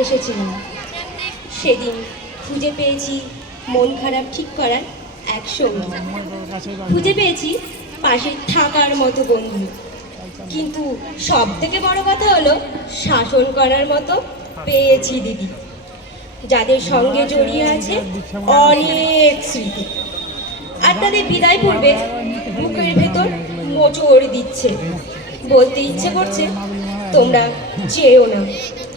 এসেছিলাম। সেদিন খুঁজে পেয়েছি মন খারাপ ঠিক করার এক সঙ্গী। খুঁজে পেয়েছি পাশে থাকার মতো বন্ধু। কিন্তু সব থেকে বড় কথা হলো শাসন করার মতো পেয়েছি দিদি, যাদের সঙ্গে জড়িয়ে আছে অনেক স্মৃতি। আর তাদের বিদায় পূর্বে বুকের ভেতর মোচড় দিচ্ছে। বলতে ইচ্ছে করছে তোমরা চেয়েও না।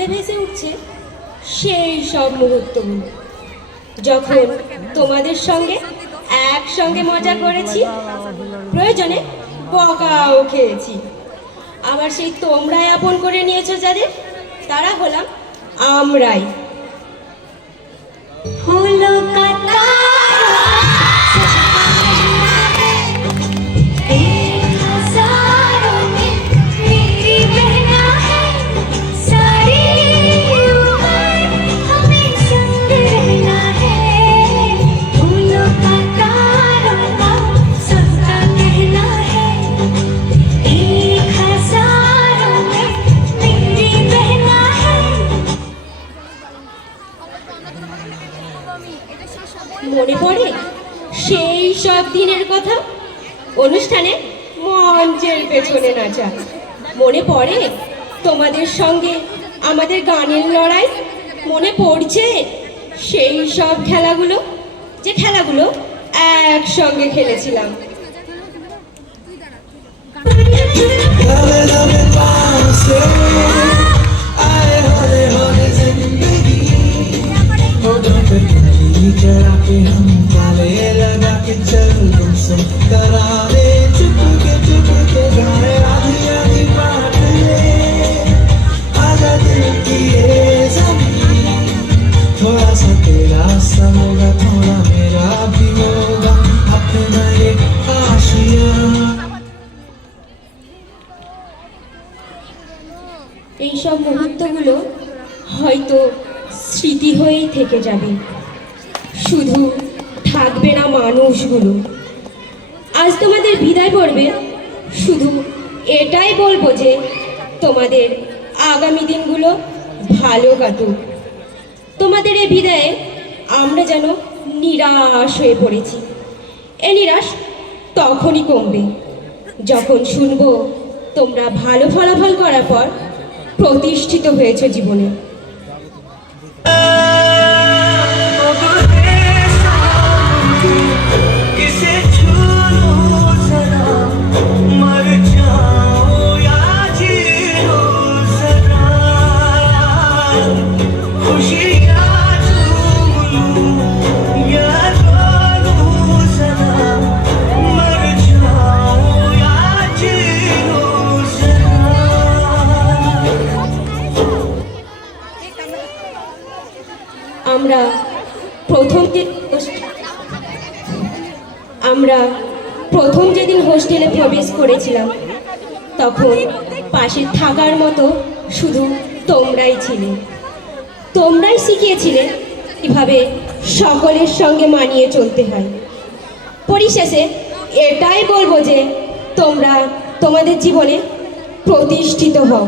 চোখে ভেসে উঠছে সেই সব মুহূর্তগুলো। যখন তোমাদের সঙ্গে একসঙ্গে মজা করেছি, প্রয়োজনে বকাও খেয়েছি। আবার সেই তোমরাই আপন করে নিয়েছো যাদের, তারা হলাম আমরাই। फूलों মনে পড়ে সেই সব দিনের কথা অনুষ্ঠানে মঞ্চের পেছনে নাচা মনে পড়ে তোমাদের সঙ্গে আমাদের গানের লড়াই মনে পড়ছে সেই সব খেলাগুলো যে খেলাগুলো একসঙ্গে খেলেছিলাম Love it, love it, चढ़ा के हम ताले लगा के चल गुमसुम करारे चुपके चुपके गाए आधी आधी बात ले आजा दिल की ये जमीन थोड़ा सा तेरा सा होगा थोड़ा मेरा भी होगा अपना ये आशिया এই সব মুহূর্তগুলো হয়তো স্মৃতি হয়েই থেকে যাবে শুধু থাকবে না মানুষগুলো। আজ তোমাদের বিদায় পড়বে শুধু এটাই বলব যে তোমাদের আগামী দিনগুলো ভালো কাটুক। তোমাদের এই বিদায়ে আমরা যেন নিরাশ হয়ে পড়েছি। এ নিরাশ তখনই কমবে। যখন শুনব তোমরা ভালো ফলাফল করার পর প্রতিষ্ঠিত হয়েছে জীবনে। আমরা প্রথম আমরা প্রথম যেদিন হোস্টেলে প্রবেশ করেছিলাম, তখন পাশে থাকার মতো শুধু তোমরাই ছিলে। তোমরাই শিখিয়েছিলে কীভাবে সকলের সঙ্গে মানিয়ে চলতে হয়। পরিশেষে এটাই বলব যে তোমরা তোমাদের জীবনে প্রতিষ্ঠিত হও।